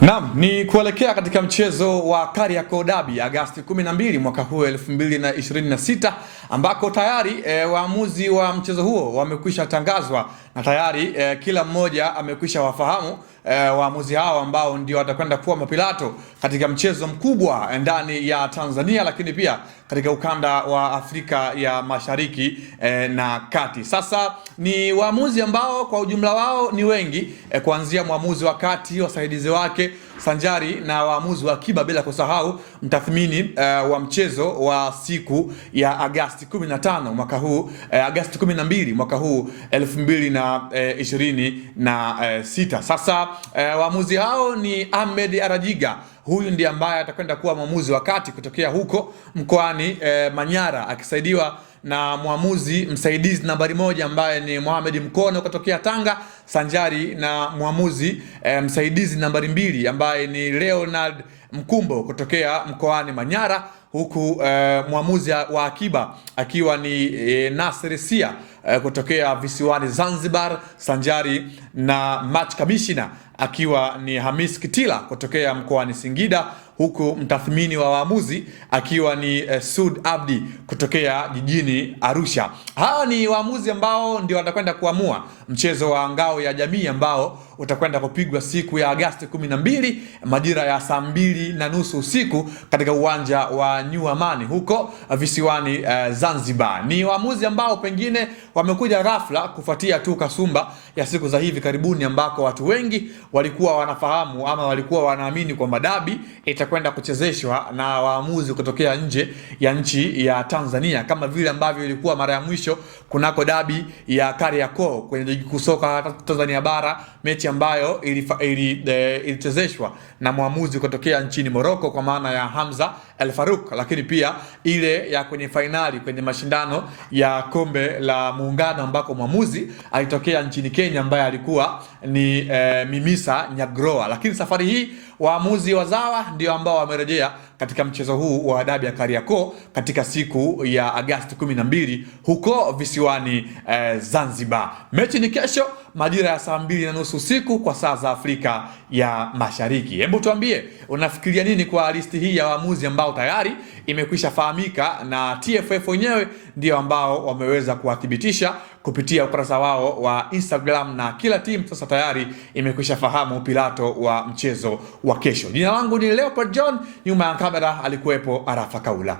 Naam, ni kuelekea katika mchezo wa Kariakoo Derby Agosti 12 mwaka huu 2026 ambako tayari waamuzi wa mchezo huo wamekwisha tangazwa na tayari kila mmoja amekwisha wafahamu waamuzi hao ambao ndio watakwenda kuwa mapilato katika mchezo mkubwa ndani ya Tanzania, lakini pia katika ukanda wa Afrika ya Mashariki na Kati. Sasa ni waamuzi ambao kwa ujumla wao ni wengi, kuanzia mwamuzi wa kati, wasaidizi wake, sanjari na waamuzi wa akiba, bila kusahau mtathmini wa mchezo wa siku ya Agosti 15 mwaka huu, Agosti 12 mwaka huu 2026. Sasa waamuzi hao ni Ahmed Arajiga. Huyu ndiye ambaye atakwenda kuwa mwamuzi wa kati kutokea huko mkoani Manyara, akisaidiwa na mwamuzi msaidizi nambari 1 ambaye ni Mohamed Mkono kutokea Tanga, sanjari na mwamuzi msaidizi nambari 2 ambaye ni Leonard Mkumbo kutokea mkoani Manyara, huku mwamuzi wa akiba akiwa ni Nasir Sia kutokea visiwani Zanzibar, sanjari na match commissioner akiwa ni Hamis Kitila kutokea mkoani Singida, huku mtathmini wa waamuzi akiwa ni Sud Abdi kutokea jijini Arusha. Hawa ni waamuzi ambao ndio watakwenda kuamua mchezo wa ngao ya jamii ambao utakwenda kupigwa siku ya Agosti 12 majira ya saa 2:30 usiku katika uwanja wa New Amani huko visiwani Zanzibar. Ni waamuzi ambao pengine wamekuja ghafla kufuatia tu kasumba ya siku za hivi karibuni, ambako watu wengi walikuwa wanafahamu ama walikuwa wanaamini kwamba dabi itakwenda kuchezeshwa na waamuzi kutokea nje ya nchi ya Tanzania, kama vile ambavyo ilikuwa mara ya mwisho kunako dabi ya Kariakoo kwenye ligi kuu soka Tanzania bara, mechi ambayo ilichezeshwa na mwamuzi kutokea nchini Morocco kwa maana ya Hamza El Farouk, lakini pia ile ya kwenye fainali kwenye mashindano ya kombe la muungano ambako mwamuzi alitokea nchini Kenya ambaye alikuwa ni Mimisa Nyagroa. Lakini safari hii waamuzi wazawa ndio ambao wamerejea katika mchezo huu wa dabi ya Kariakoo katika siku ya Agosti 12 huko visiwani Zanzibar. Mechi ni kesho majira ya saa 2:30 usiku kwa saa za Afrika ya Mashariki. Hebu tuambie unafikiria nini kwa listi hii ya waamuzi ambao tayari imekwisha fahamika na TFF wenyewe ndio ambao wameweza kuwathibitisha kupitia ukurasa wao wa Instagram, na kila timu sasa tayari imekwisha fahamu pilato wa mchezo wa kesho. Jina langu ni Leopard John, nyuma ya kamera alikuwepo Arafa Kaula.